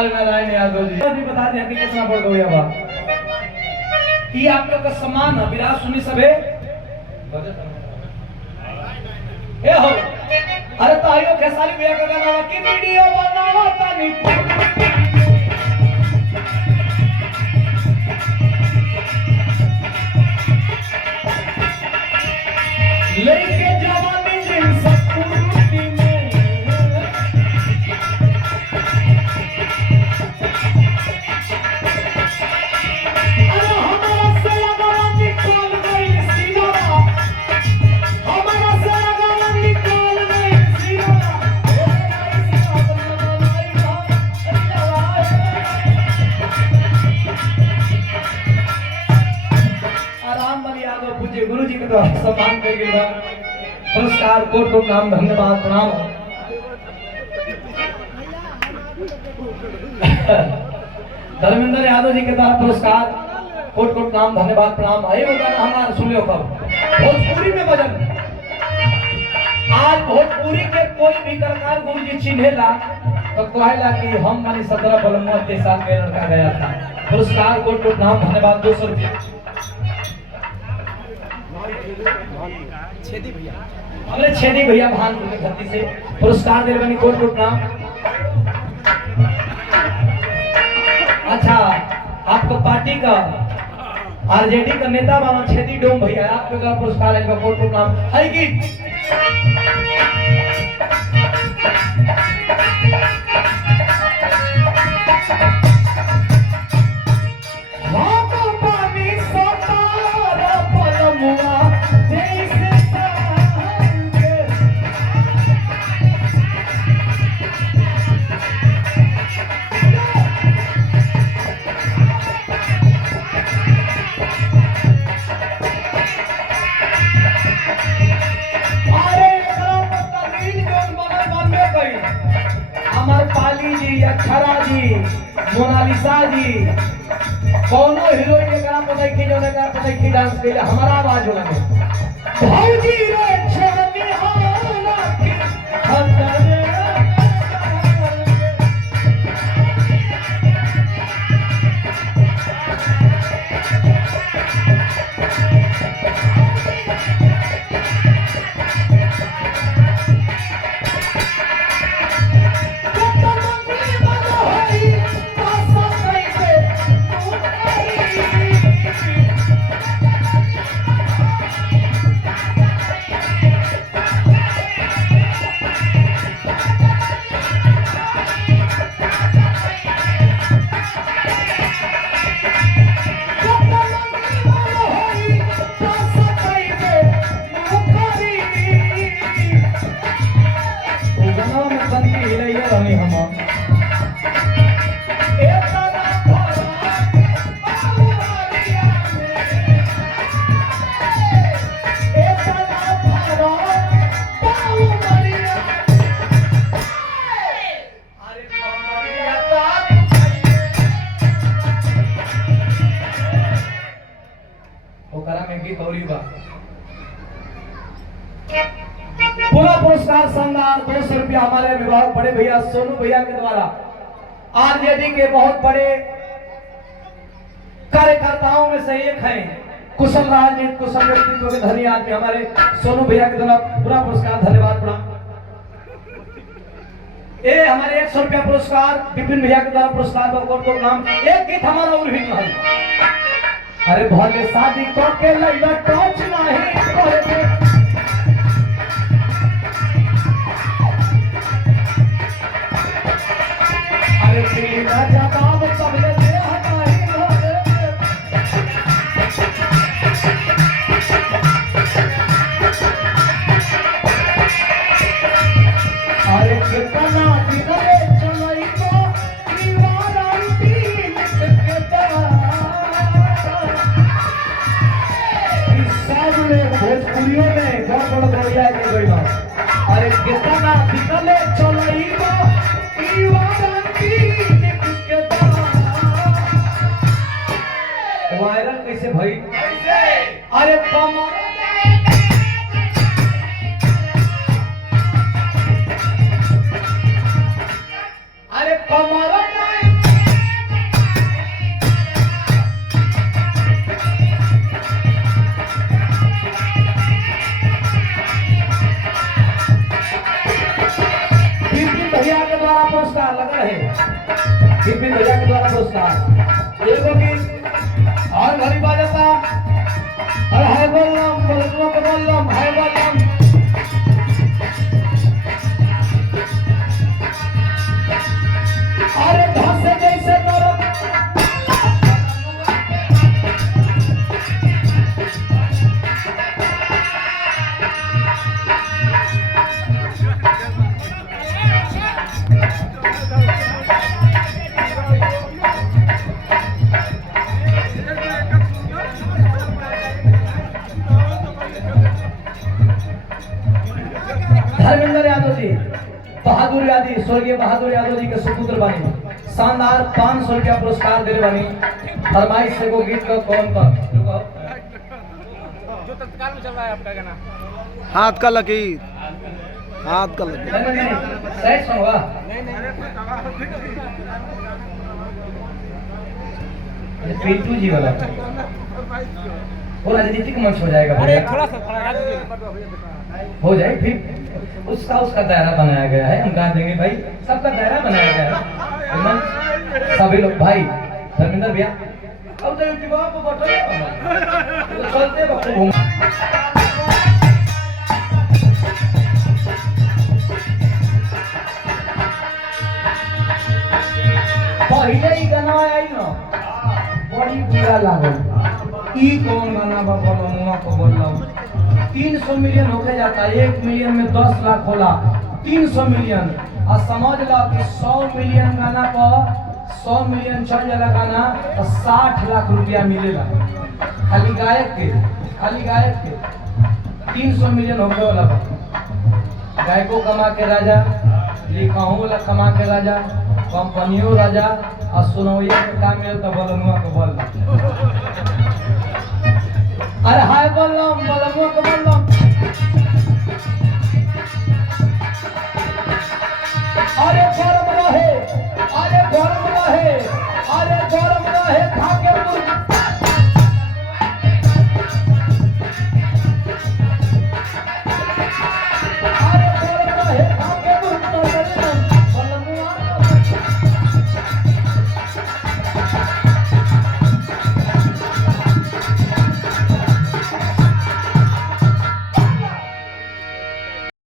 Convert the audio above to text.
लाल नारायण यादव जी अभी बता दें कि कितना बढ़ गया बा ये आप लोग का सम्मान है विराट सुनी सबे ए हो अरे तो आइयो खेसारी भैया का गाना की वीडियो बनावा तानी लेके जवानी दिन सब पूरी में अरे हमारा से अगर निकल गई सीना हमारा से अगर निकल गई सीना आराम बनी यादव पूज्य गुरु जी के द्वारा सम्मान कर गिरा पुरस्कार कोट कोट नाम धन्यवाद प्रणाम धर्मेंद्र यादव जी के द्वारा पुरस्कार कोट कोट नाम धन्यवाद प्रणाम आए वो गाना हमारा सुन लो कब भोजपुरी में भजन आज भोजपुरी के कोई भी कलाकार गुरु जी चिन्हेला तो कहेला कि हम मानी 17 बलमुआ के साथ में लड़का गया था पुरस्कार कोट कोट नाम धन्यवाद 200 रुपया छेदी भैया हमने छेदी भैया भानपुर की धरती से पुरस्कार दे बनी कोट कोट नाम अच्छा आपको पार्टी का आरजेडी का नेता माना छेदी डोम भैया आपके द्वारा पुरस्कार है कोट कोट नाम है कि अक्षरा जी मोनालिसा जी कोनो हीरोइन के गाना पता की जो ने गाना पता की डांस के हमारा आवाज होना है भौजी रे छोड़नी होला की हतर पूरा पुरस्कार शानदार 200 रुपया हमारे विभाग बड़े भैया सोनू भैया के द्वारा आरजेडी के बहुत बड़े कार्यकर्ताओं में से एक है कुशल राजनीति कुशल व्यक्तित्व के धनी आदमी हमारे सोनू भैया के द्वारा पूरा पुरस्कार धन्यवाद प्रणाम ये हमारे 100 रुपया पुरस्कार विपिन भैया के द्वारा पुरस्कार कोट कोट नाम एक गीत हमारा और भी अरे भले शादी करके लैला टच नहीं करे अरे तेरा जवाब सबले दे हटाई अरे कितना दिले चलई को दीवारांती लिखता इस सामने भोजपुरियों में गड़बड़ बढ़िया के गई अरे कितना दिले चलई को दीवारांती लिखता वायरल कैसे भाई अरे कमर अरे कमर एगो गीत और घड़ी बाजता अरे हाय बलम बलम के बलम हाय बलम अरे धस जैसे नरक धर्मेंद्र यादव जी बहादुर यादव स्वर्गीय बहादुर यादव जी के सुपुत्र बनी शानदार 500 रुपया पुरस्कार दिले बनी फरमाइश से को गीत का कौन जो तत्काल में चल रहा है आपका गाना हाथ का लकीर हाथ का लकीर सही सॉन्ग हुआ ये पिंटू जी वाला वो राजनीतिक मंच हो जाएगा अरे थोड़ा सा थोड़ा हो जाए फिर उसका दायरा बनाया गया है हम कहा देंगे भाई सबका दायरा बनाया गया है मंच सभी लोग भाई धर्मेंद्र भैया अब तो यूट्यूब पर बैठो तो चलते वक्त घूम पहले ही गाना आई ना बड़ी बुरा लागल ई कौन गाना बाबा ममुआ को बोलला 300 मिलियन होके जाता 1 मिलियन में 10 लाख होला 300 मिलियन और समझ लो कि 100 मिलियन गाना पर 100 मिलियन चल जाला गाना तो 60 लाख रुपया मिलेगा खाली गायक के 300 मिलियन होके वाला गायकों कमा के राजा लिखाऊं वाला कमा के राजा कंपनियों राजा और सुनौया के काम मिल तो बलनुआ को बोल अरे हाय बलम बलमुआ को बोल